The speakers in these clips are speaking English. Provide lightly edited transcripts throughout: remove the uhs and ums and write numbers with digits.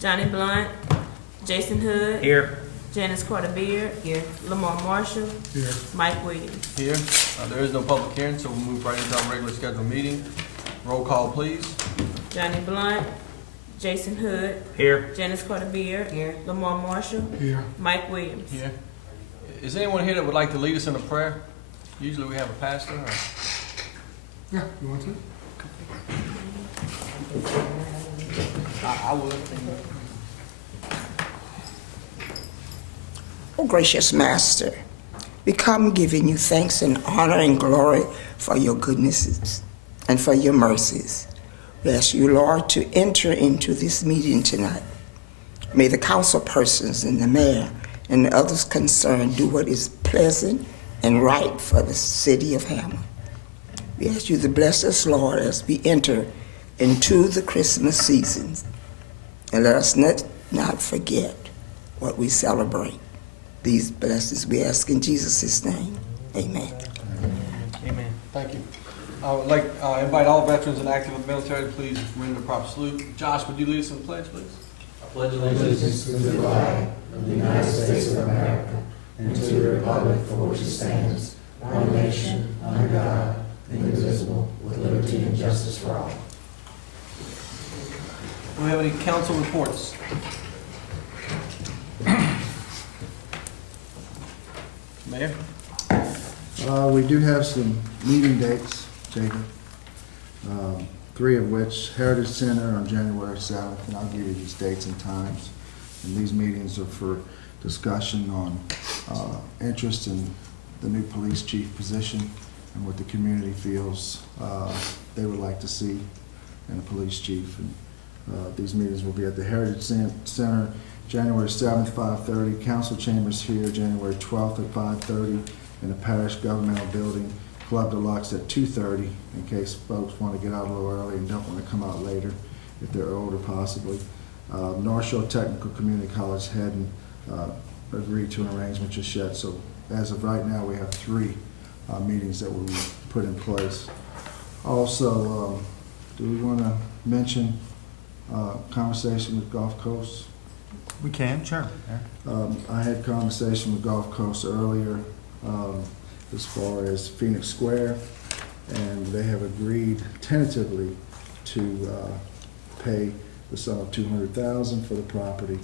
Johnny Blunt, Jason Hood. Here. Janice Carter Beard. Here. Lamar Marshall. Here. Mike Williams. Here. There is no public hearing, so we'll move right into our regular scheduled meeting. Roll call, please. Johnny Blunt, Jason Hood. Here. Janice Carter Beard. Here. Lamar Marshall. Here. Mike Williams. Here. Is anyone here that would like to lead us in a prayer? Usually we have a pastor. Yeah, you want to? I would. Oh, gracious Master, we come giving you thanks and honor and glory for your goodnesses and for your mercies. We ask you, Lord, to enter into this meeting tonight. May the council persons and the mayor and the others concerned do what is pleasant and right for the city of Hammond. We ask you to bless us, Lord, as we enter into the Christmas season. And let us not forget what we celebrate. These blessings we ask in Jesus' name. Amen. Amen. Thank you. I would like to invite all veterans and active in the military to please render a proper salute. Josh, would you lead us in the pledge, please? I pledge allegiance to the flag of the United States of America and to the republic for which it stands, one nation, under God, indivisible, with liberty and justice for all. Do we have any council reports? Mayor? We do have some meeting dates, Jacob. 3 of which, Heritage Center on January 7th, and I'll give you these dates and times. And these meetings are for discussion on interest in the new police chief position and what the community feels they would like to see in a police chief. And these meetings will be at the Heritage Center, January 7th, 5:30. Council chambers here, January 12th at 5:30. In the parish governmental building, Club Deluxe at 2:30, in case folks want to get out a little early and don't want to come out later, if they're older possibly. North Shore Technical Community College hadn't agreed to an arrangement just yet, so as of right now, we have 3 meetings that will be put in place. Also, do we want to mention conversation with Gulf Coast? We can, sure. I had conversation with Gulf Coast earlier as far as Phoenix Square, and they have agreed tentatively to pay the sum of $200,000 for the property.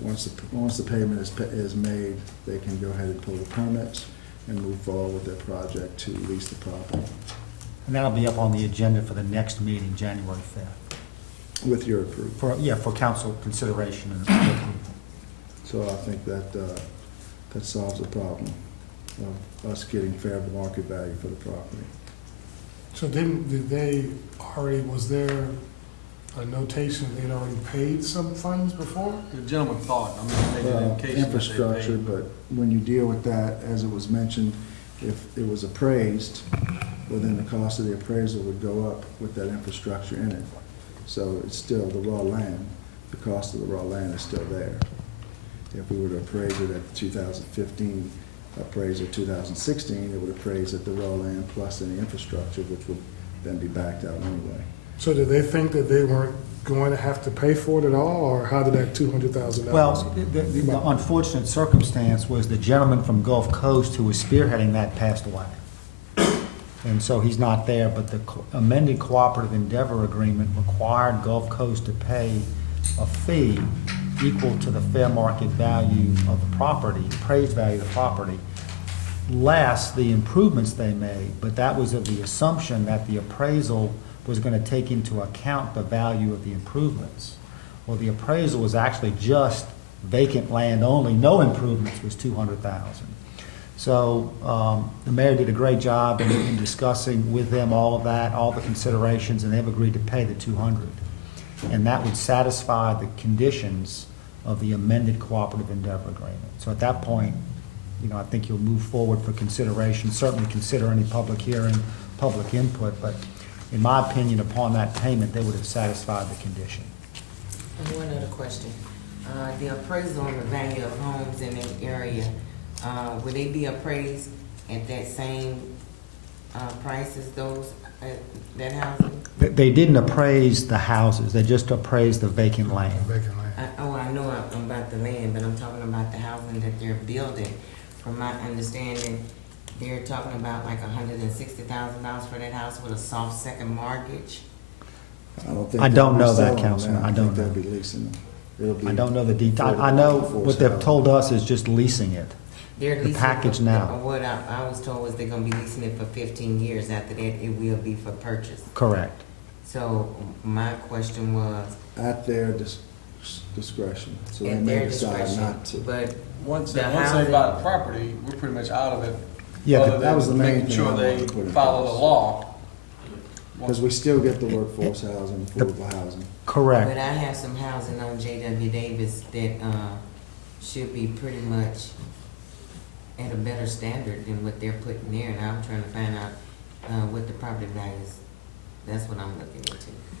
Once the payment is made, they can go ahead and pull the permits and move forward with their project to lease the property. And that'll be up on the agenda for the next meeting, January 5th. With your approval. For council consideration and approval. So I think that that solves the problem of us getting fair market value for the property. So did they already, was there a notation they'd already paid some funds before? The gentleman thought, I mean, they did indication that they Infrastructure, paid. but when you deal with that, as it was mentioned, if it was appraised, well then the cost of the appraisal would go up with that infrastructure in it. So it's still the raw land, the cost of the raw land is still there. If we were to appraise it at 2015 appraisal, 2016, it would appraise at the raw land plus any infrastructure, which would then be backed out anyway. So did they think that they weren't going to have to pay for it at all, or how did that $200,000? Well, the unfortunate circumstance was the gentleman from Gulf Coast who was spearheading that passed away. And so he's not there, but the amended cooperative endeavor agreement required Gulf Coast to pay a fee equal to the fair market value of the property, appraised value of the property, less the improvements they made. But that was of the assumption that the appraisal was going to take into account the value of the improvements. Well, the appraisal was actually just vacant land only, no improvements was $200,000. So the mayor did a great job in discussing with them all of that, all the considerations, and they've agreed to pay the $200,000. And that would satisfy the conditions of the amended cooperative endeavor agreement. So at that point, I think you'll move forward for consideration, certainly consider any public hearing, public input, but in my opinion, upon that payment, they would have satisfied the condition. And one other question. The appraisal on the value of homes in that area, will they be appraised at that same price as those, that housing? They didn't appraise the houses, they just appraised the vacant land. Vacant land. I know about the land, but I'm talking about the housing that they're building. From my understanding, they're talking about like $160,000 for that house with a soft second mortgage. I don't know that, they'll be selling Councilman. them. I don't think know. They'll be leasing them. It'll be I don't know the for detail. the I know workforce what they've housing. told us is just leasing it. They're The leasing package for- now. What I was told was they're gonna be leasing it for 15 years. After that, it will be for purchase. Correct. So my question was, At their discretion, so they at may their decide discretion, not to. but Once The they housing- buy the property, we're pretty much out of it. Yeah, other that was than the main making thing sure I they wanted to put in follow the place. law. Because we still get the workforce housing, affordable housing. But correct. I have some housing on J.W. Davis that, should be pretty much at a better standard than what they're putting there, and I'm trying to find out, what the property values, that's what I'm looking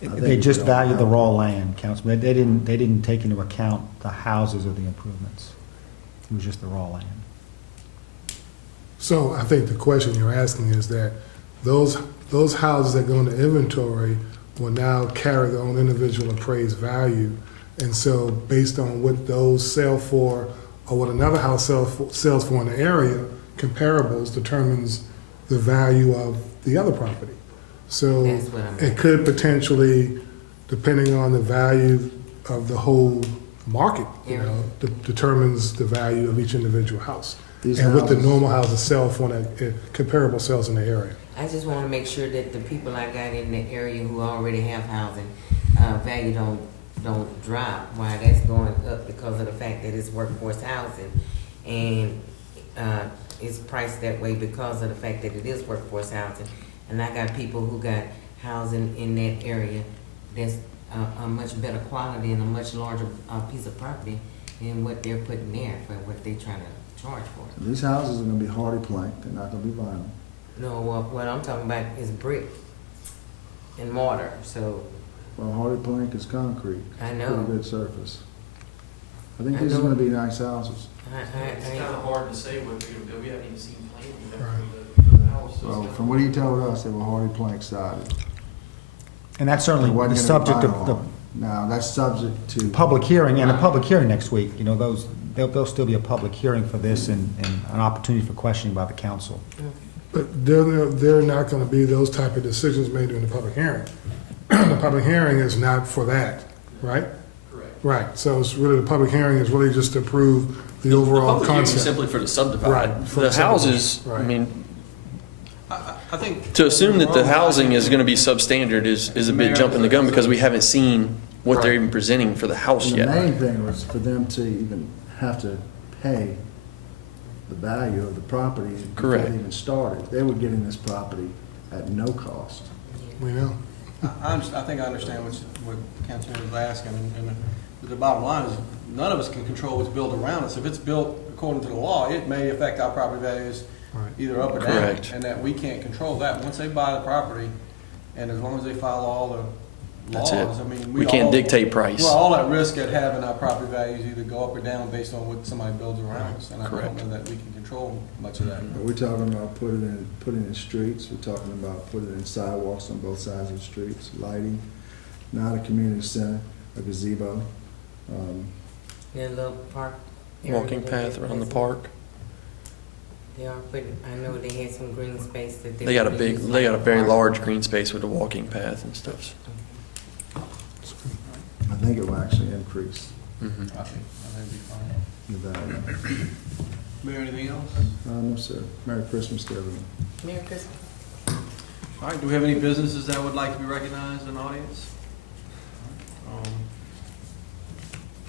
into. They just valued the raw land, Councilman. They didn't take into account the houses or the improvements. It was just the raw land. So I think the question you're asking is that those houses that go into inventory will now carry their own individual appraised value. And so based on what those sell for, or what another house sells for in the area, comparables determines the value of the other property. So That's what I'm- it could potentially, depending on the value of the whole market, determines the value of each individual house. These And what the houses- normal houses sell for, comparable sales in the area. I just wanna make sure that the people I got in the area who already have housing, value don't drop, why that's going up because of the fact that it's workforce housing. And, it's priced that way because of the fact that it is workforce housing. And I got people who got housing in that area that's a much better quality and a much larger, piece of property than what they're putting there for what they're trying to charge for. These houses are gonna be hardy plank, they're not gonna be vinyl. No, what I'm talking about is brick and mortar, so Well, hardy plank is concrete. I Pretty know. good surface. I think I these are know. gonna be nice houses. It's kind of hard to say what they're gonna build, we haven't even seen plans yet Right. for the house. so it's Well, kinda- from what he told us, they were hardy plank sided. And that's certainly There wasn't the gonna be subject vinyl of the on it. Now, that's subject to. public hearing, and a public hearing next week. You know, there'll still be a public hearing for this and an opportunity for questioning by the council. But they're not gonna be those type of decisions made during the public hearing. The public hearing is not for that, right? Correct. Right, so it's really, the public hearing is really just to approve the overall Public hearing is concept. simply for the subdivide. Right, for The the houses, subdivision, I right. mean, I think. to assume that the housing is gonna be substandard is a bit jumping the gun because we haven't seen what they're even presenting for the house And the yet. main thing was for them to even have to pay the value of the property before Correct. they even started. They were getting this property at no cost. We know. I think I understand what Councilman is asking, and the bottom line is, none of us can control what's built around us. If it's built according to the law, it may affect our property values Right. either up or down. Correct. And that we can't control that. Once they buy the property, and as long as they follow all the That's laws, it. I mean, We can't all- dictate price. We're all at risk at having our property values either go up or down based on what somebody builds around us. And I Correct. don't know that we can control much of that. We're talking about putting in streets, we're talking about putting in sidewalks on both sides of the streets, lighting, not a community center, a gazebo. Their little park. area Walking that path they're around the placing. park. They are putting, I know they had some green space that they. They got a were big, using they got a like very park. large green space with a walking path and stuff. I think it will actually increase Mhm. I think that'd be fine. the value. Mayor, anything else? No, sir. Merry Christmas to everyone. Merry Christmas. All right, do we have any businesses that would like to be recognized in the audience?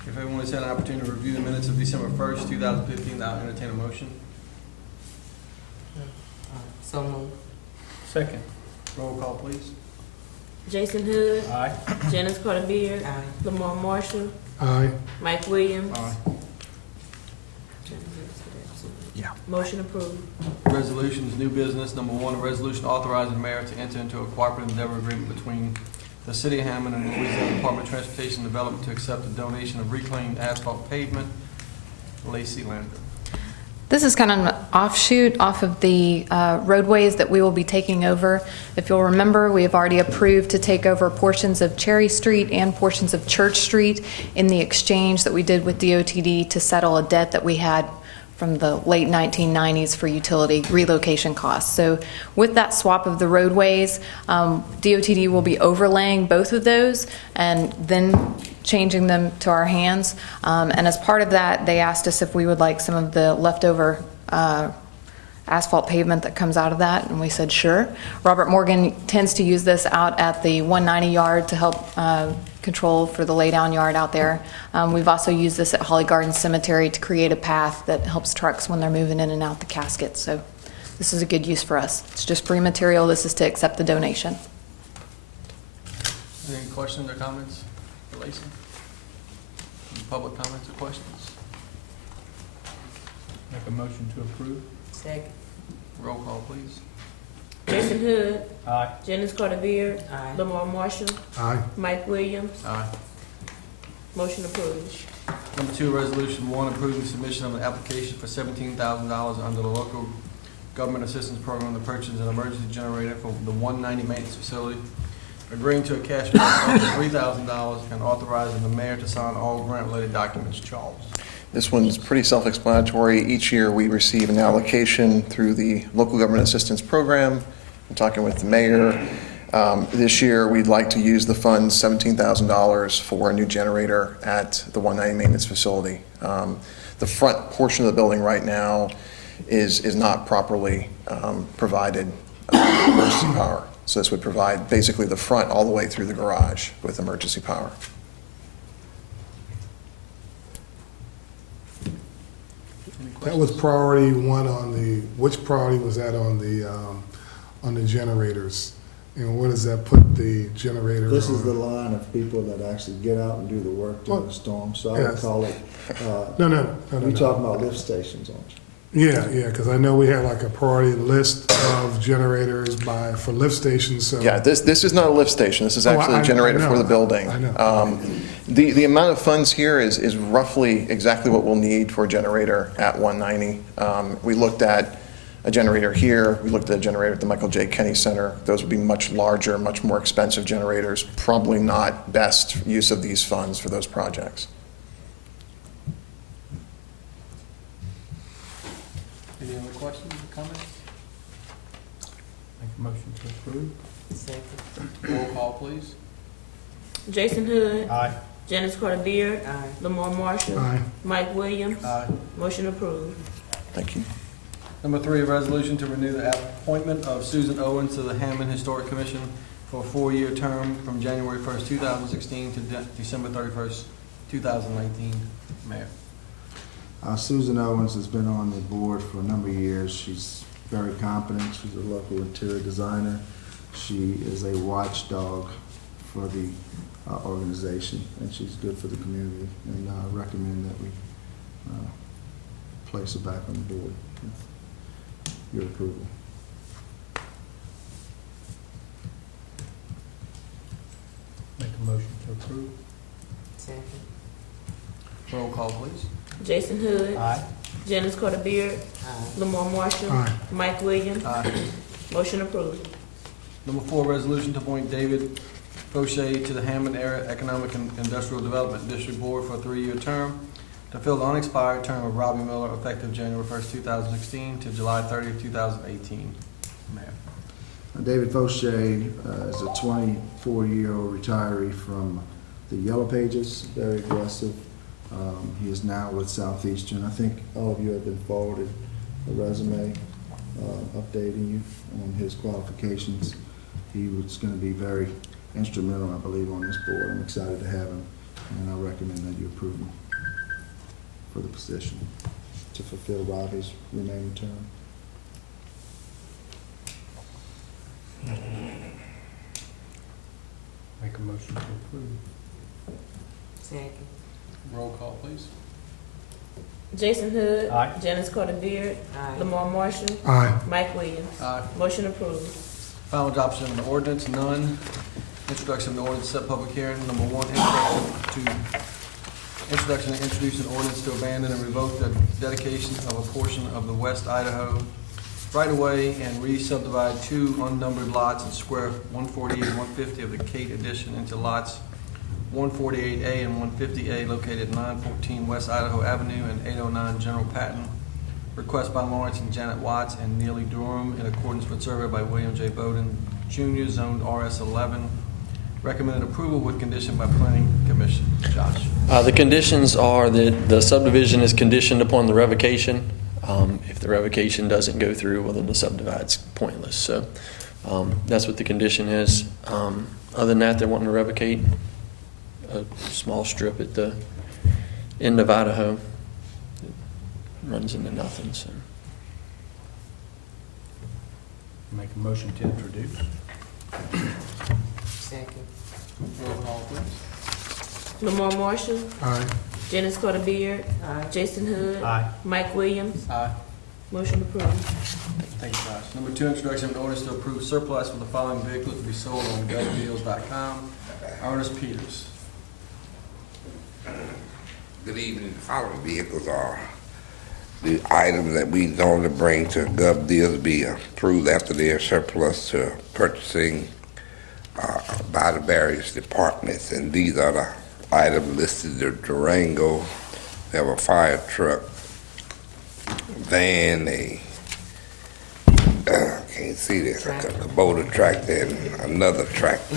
If everyone has had an opportunity to review the minutes of December 1st, 2015, I'll entertain a motion. So moved. Second. Roll call, please. Jason Hood. Aye. Janice Carter Beard. Aye. Lamar Marshall. Aye. Mike Williams. Yeah. Motion approved. Resolutions, new business. Number one, a resolution authorizing the mayor to enter into a cooperative endeavor agreement between the City of Hammond and the Louisiana Department of Transportation and Development to accept a donation of reclaimed asphalt pavement. Lacey Lander. This is kind of an offshoot off of the roadways that we will be taking over. If you'll remember, we have already approved to take over portions of Cherry Street and portions of Church Street in the exchange that we did with DOTD to settle a debt that we had from the late 1990s for utility relocation costs. So with that swap of the roadways, DOTD will be overlaying both of those and then changing them to our hands. And as part of that, they asked us if we would like some of the leftover asphalt pavement that comes out of that, and we said sure. Robert Morgan tends to use this out at the 190 yard to help control for the laydown yard out there. We've also used this at Holly Garden Cemetery to create a path that helps trucks when they're moving in and out the casket. So this is a good use for us. It's just free material. This is to accept the donation. Any questions or comments for Lacey? Any public comments or questions? Make a motion to approve. Second. Roll call, please. Jason Hood. Aye. Janice Carter Beard. Aye. Lamar Marshall. Aye. Mike Williams. Aye. Motion approved. Number 2, resolution 1, approving the submission of an application for $17,000 under the local government assistance program to purchase an emergency generator for the 190 maintenance facility, agreeing to a cash payment of $3,000 and authorizing the mayor to sign all grant-related documents. Charles. This one's pretty self-explanatory. Each year we receive an allocation through the local government assistance program. I'm talking with the mayor. This year we'd like to use the funds, $17,000, for a new generator at the 190 maintenance facility. The front portion of the building right now is not properly provided emergency power. So this would provide basically the front all the way through the garage with emergency power. That was priority 1 on the, which priority was that on the generators? And what does that put the generator on? This is the line of people that actually get out and do the work during the storm, so I would Yes. call it, No. you're talking about lift stations, aren't you? Yeah, because I know we had like a priority list of generators for lift stations, so. Yeah, this is not a lift station. This is actually I a generator know, for the building. I know. The amount of funds here is roughly exactly what we'll need for a generator at 190. We looked at a generator here. We looked at a generator at the Michael J. Kenny Center. Those would be much larger, much more expensive generators. Probably not best use of these funds for those projects. Any other questions or comments? Make a motion to approve. Second. Roll call, please. Jason Hood. Aye. Janice Carter Beard. Aye. Lamar Marshall. Aye. Mike Williams. Aye. Motion approved. Thank you. Number 3, a resolution to renew the appointment of Susan Owens to the Hammond Historic Commission for a 4-year term from January 1st, 2016 to December 31st, 2019. Mayor. Susan Owens has been on the board for a number of years. She's very competent. She's a local interior designer. She is a watchdog for the organization, and she's good for the community. And I recommend that we place her back on the board with your approval. Make a motion to approve. Second. Roll call, please. Jason Hood. Aye. Janice Carter Beard. Aye. Lamar Marshall. Aye. Mike Williams. Aye. Motion approved. Number 4, resolution to appoint David Fauché to the Hammond Area Economic and Industrial Development District Board for a 3-year term to fill the unexpired term of Robbie Miller effective January 1st, 2016 to July 30th, 2018. Mayor. David Fauché is a 24-year-old retiree from the Yellow Pages, very aggressive. He is now with Southeastern. I think all of you have been forwarded a resume updating you on his qualifications. He was going to be very instrumental, I believe, on this board. I'm excited to have him, and I recommend that you approve him for the position to fulfill Robbie's remaining term. Make a motion to approve. Second. Roll call, please. Jason Hood. Aye. Janice Carter Beard. Aye. Lamar Marshall. Aye. Mike Williams. Aye. Motion approved. Final adoption of the ordinance, none. Introduction of the ordinance, set public hearing. Number 1, introduction to Introduction and introduce an ordinance to abandon and revoke the dedication of a portion of the West Idaho right-of-way and re-subdivide two unnumbered lots in square 148 and 150 of the Kate addition into lots 148A and 150A located at 914 West Idaho Avenue and 809 General Patton. Request by Lawrence and Janet Watts and Neely Durham in accordance with survey by William J. Bowden Jr., zoned RS11. Recommended approval with condition by Planning Commission. Josh. The conditions are that the subdivision is conditioned upon the revocation. If the revocation doesn't go through, well, then the subdivide's pointless. So that's what the condition is. Other than that, they're wanting to revocate a small strip at the end of Idaho. It runs into nothing. So Make a motion to introduce. Second. Roll call, please. Lamar Marshall, Aye. Janice Carter Beard, Aye. Jason Hood, Aye. Mike Williams. Aye. Motion approved. Thank you, Josh. Number 2, introduction of an ordinance to approve surplus for the following vehicles to be sold on gulfdeals.com. Ernest Peters. Good evening. The following vehicles are the items that we normally bring to Gov Deals be approved after their surplus to purchasing by the various departments. And these are the items listed: the Durango, we have a fire truck, van, can't see this, a Kubota tractor, and another tractor.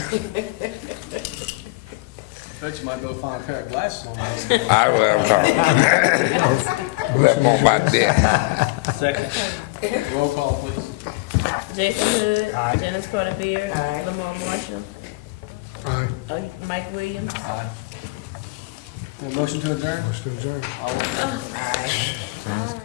Bet you might go find a pair of glasses on that. I will let on my desk. Second. Roll call, please. Jason Hood, Aye. Janice Carter Beard, Aye. Lamar Marshall, Aye. Mike Williams. Motion to adjourn? Motion to adjourn. All in favor? Aye.